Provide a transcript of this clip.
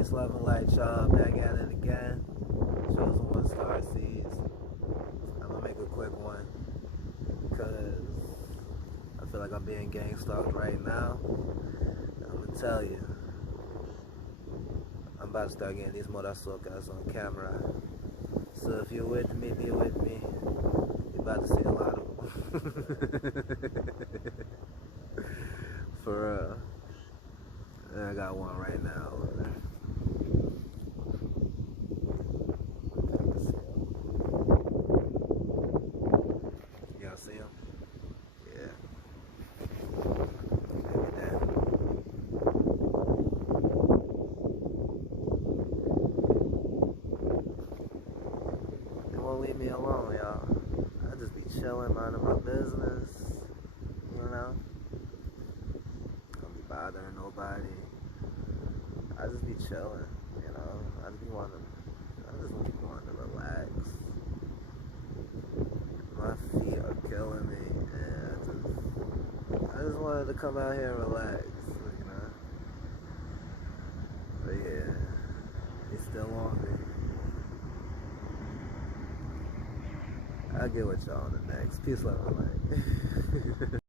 Peace, love, and light, y'all. Back at it again. Chosen One Star Seeds. I'm gonna make a quick one because I feel like I'm being gangstalked right now. And I'm gonna tell you, I'm about to start getting these motorcycles on camera. So if you're with me, be with me. You're about to see a lot of them. For real. And I got one right now. Y'all see him? Yeah. Maybe that. It won't leave me alone, y'all. I just be chilling, minding my business. You know? Don't be bothering nobody. I just be chilling, you know? I just be wanting to relax. My feet are killing me, and I just wanted to come out here and relax, you know? But yeah, it's still on me. I'll get with y'all on the next. Peace, love, and light.